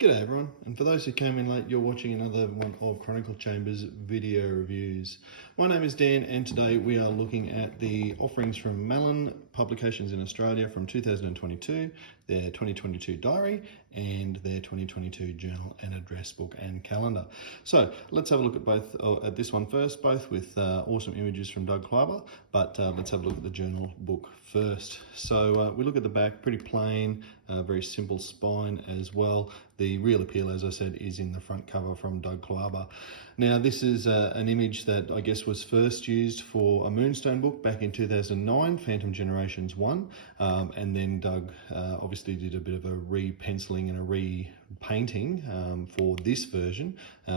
G'day everyone, and for those who came in late, you're watching another one of Chronicle Chamber's video reviews. My name is Dan, and today we are looking at the offerings from Mallon Publications in Australia from 2022, their 2022 diary, and their 2022 journal and address book and calendar. So let's have a look at both, at this one first, both with awesome images from Doug Klauba, but let's have a look at the journal book first. So we look at the back, pretty plain, very simple spine as well. The real appeal, as I said, is in the front cover from Doug Klauba. Now, this is an image that I guess was first used for a Moonstone book back in 2009, Phantom Generations 1, and then Doug obviously did a bit of a re-penciling and a repainting for this version,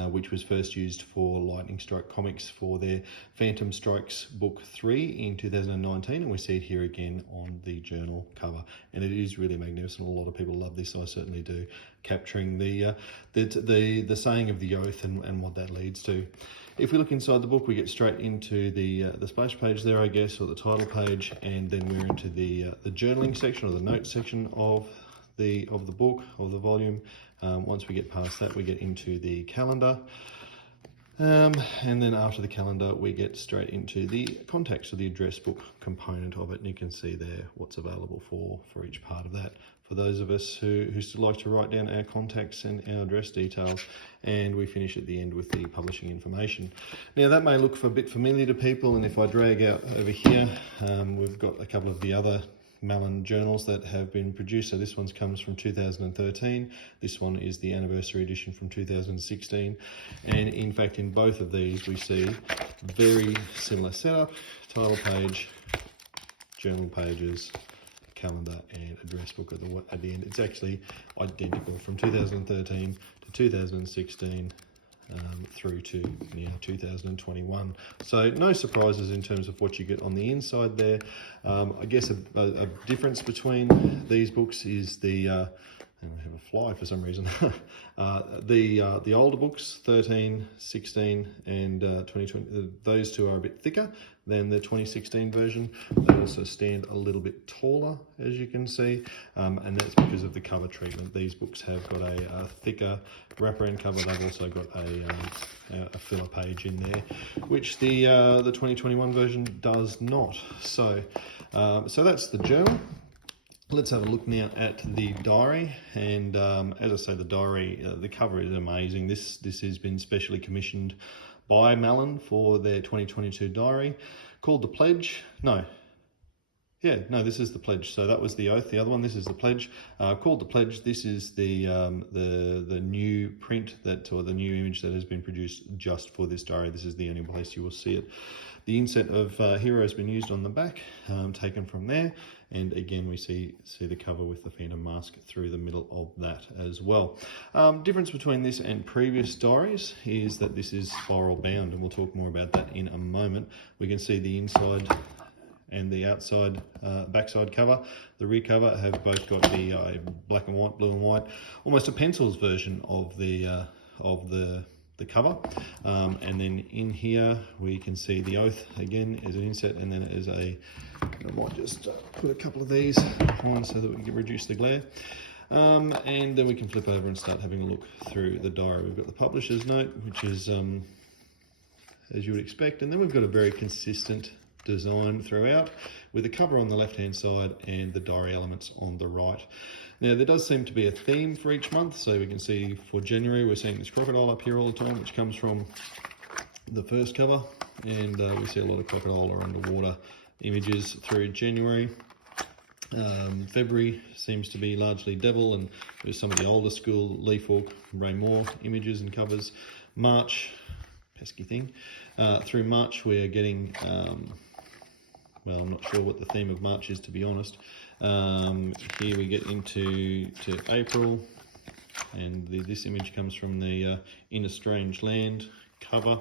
which was first used for Lightning Strike Comics for their Phantom Strikes Book 3 in 2019, and we see it here again on the journal cover. And it is really magnificent. A lot of people love this, I certainly do, capturing the saying of the oath and what that leads to. If we look inside the book, we get straight into the splash page there, I guess, or the title page, and then we're into the journaling section or the notes section of the book, of the volume. Once we get past that, we get into the calendar. And then after the calendar, we get straight into the contacts, or the address book component of it. And you can see there what's available for each part of that. For those of us who still like to write down our contacts and our address details, and we finish at the end with the publishing information. Now that may look a bit familiar to people, and if I drag out over here, we've got a couple of the other Mallon journals that have been produced. So this one comes from 2013. This one is the anniversary edition from 2016. And in fact, in both of these, we see very similar setup: title page, journal pages, calendar, and address book at the end. It's actually identical from 2013 to 2016 through to now 2021. So no surprises in terms of what you get on the inside there. I guess a difference between these books is the I have a fly for some reason. The older books, 13, 16, and 2020, those two are a bit thicker than the 2016 version. They also stand a little bit taller, as you can see, and that's because of the cover treatment. These books have got a thicker wraparound cover. They've also got a filler page in there, which the 2021 version does not. So that's the journal. Let's have a look now at the diary, and as I say, the diary, the cover is amazing. This has been specially commissioned by Mallon for their 2022 diary, called The Pledge. This is The Pledge. So that was the oath, the other one. This is The Pledge, called The Pledge. This is the new print or the new image that has been produced just for this diary. This is the only place you will see it. The inset of Hero has been used on the back, taken from there. And again, we see the cover with the Phantom mask through the middle of that as well. Difference between this and previous diaries is that this is spiral bound, and we'll talk more about that in a moment. We can see the inside and the outside backside cover. The rear cover have both got the black and white, blue and white, almost a pencils version of the cover. And then in here we can see the oath again as an inset, and then as I might just put a couple of these on so that we can reduce the glare. And then we can flip over and start having a look through the diary. We've got the publisher's note, which is as you would expect, and then we've got a very consistent design throughout, with the cover on the left hand side and the diary elements on the right. Now there does seem to be a theme for each month, so we can see for January we're seeing this crocodile up here all the time, which comes from the first cover, and we see a lot of crocodile or underwater images through January. February seems to be largely devil, and there's some of the older school Leafhawk, Ray Moore images and covers. March, pesky thing, through March we are getting well, I'm not sure what the theme of March is, to be honest. Here we get into April, and this image comes from the In a Strange Land cover.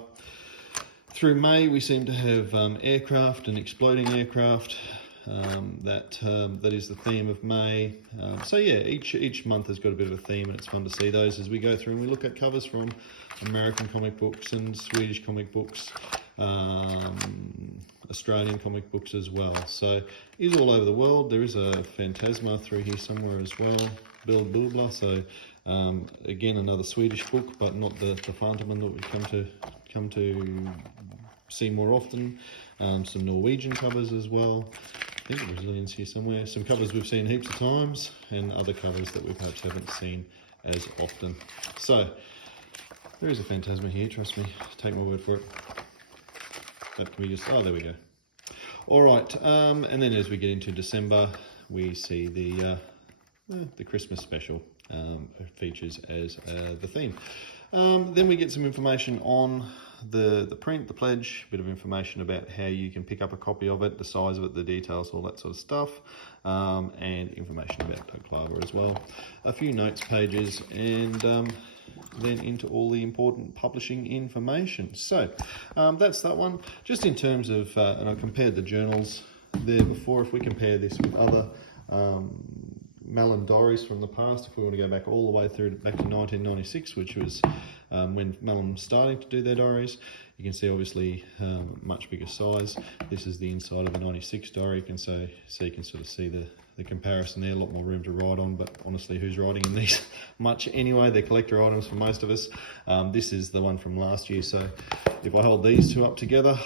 Through May we seem to have aircraft and exploding aircraft. That is the theme of May. So yeah, each month has got a bit of a theme, and it's fun to see those as we go through and we look at covers from American comic books and Swedish comic books, Australian comic books as well. So it is all over the world. There is a Phantasma through here somewhere as well. Bubbla. So again, another Swedish book, but not the Fantomen that we come to see more often. Some Norwegian covers as well. I think the Brazilians here somewhere. Some covers we've seen heaps of times, and other covers that we perhaps haven't seen as often. So there is a Phantasma here, trust me, take my word for it. That can be just, oh, there we go. All right, and then as we get into December, we see the Christmas special features as the theme. Then we get some information on the print, the pledge, a bit of information about how you can pick up a copy of it, the size of it, the details, all that sort of stuff, and information about Doug Klauba as well. A few notes pages, and then into all the important publishing information. So that's that one. Just in terms of, and I compared the journals there before, if we compare this with other Mallon diaries from the past, if we want to go back all the way through back to 1996, which was when Mallon was starting to do their diaries, you can see obviously much bigger size. This is the inside of a 96 diary. You can so you can sort of see the comparison there. A lot more room to write on, but honestly, who's writing in these much anyway? They're collector items for most of us. This is the one from last year. So if I hold these two up together,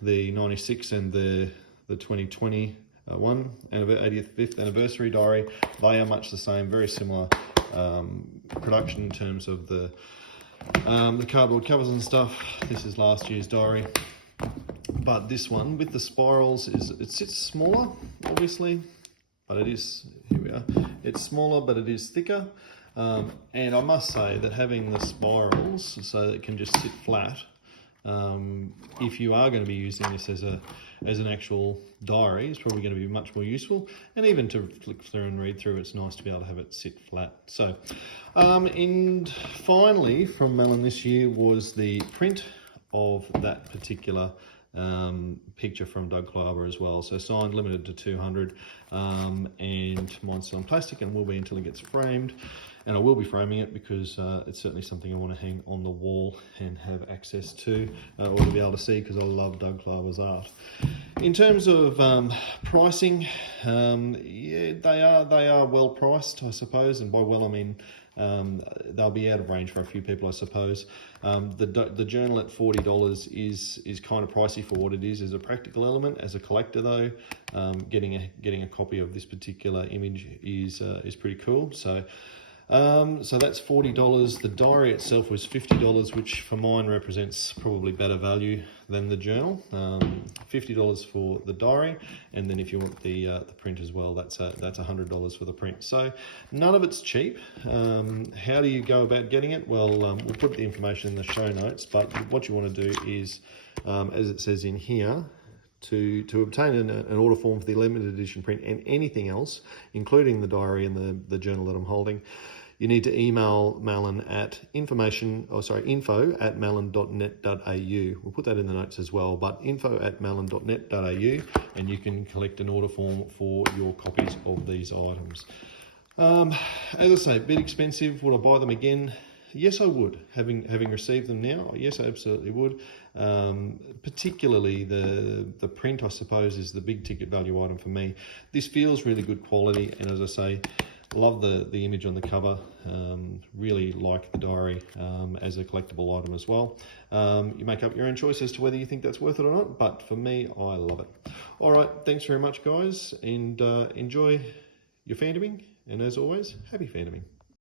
the 96 and the 2020 one and 85th anniversary diary, they are much the same, very similar production in terms of the cardboard covers and stuff. This is last year's diary, but this one with the spirals it sits smaller, obviously, but it is, here we are, it's smaller but it is thicker, and I must say that having the spirals so that it can just sit flat, if you are going to be using this as an actual diary, it's probably going to be much more useful, and even to flick through and read through, it's nice to be able to have it sit flat. So and finally from Mallon this year was the print of that particular picture from Doug Klauba as well. So signed, limited to 200, and mine's still in plastic and will be until it gets framed. And I will be framing it because it's certainly something I want to hang on the wall and have access to, or to be able to see, because I love Doug Klauba's art. In terms of pricing, yeah, they are well priced, I suppose, and by well I mean they'll be out of range for a few people, I suppose. The journal at $40 is kind of pricey for what it is as a practical element. As a collector, though, getting a copy of this particular image is pretty cool. So that's $40. The diary itself was $50, which for mine represents probably better value than the journal. $50 for the diary, and then if you want the print as well, that's $100 for the print. So none of it's cheap. How do you go about getting it? Well, we'll put the information in the show notes, but what you want to do is, as it says in here, to obtain an order form for the limited edition print and anything else, including the diary and the journal that I'm holding, you need to email Mallon at info@mallon.net.au. We'll put that in the notes as well, but info@mallon.net.au, and you can collect an order form for your copies of these items. As I say, a bit expensive. Would I buy them again? Yes, I would. Having received them now, yes, I absolutely would. Particularly the print, I suppose, is the big ticket value item for me. This feels really good quality, and as I say, love the image on the cover. Really like the diary as a collectible item as well. You make up your own choice as to whether you think that's worth it or not, but for me, I love it. All right, thanks very much, guys, and enjoy your fandoming, and as always, happy fandoming.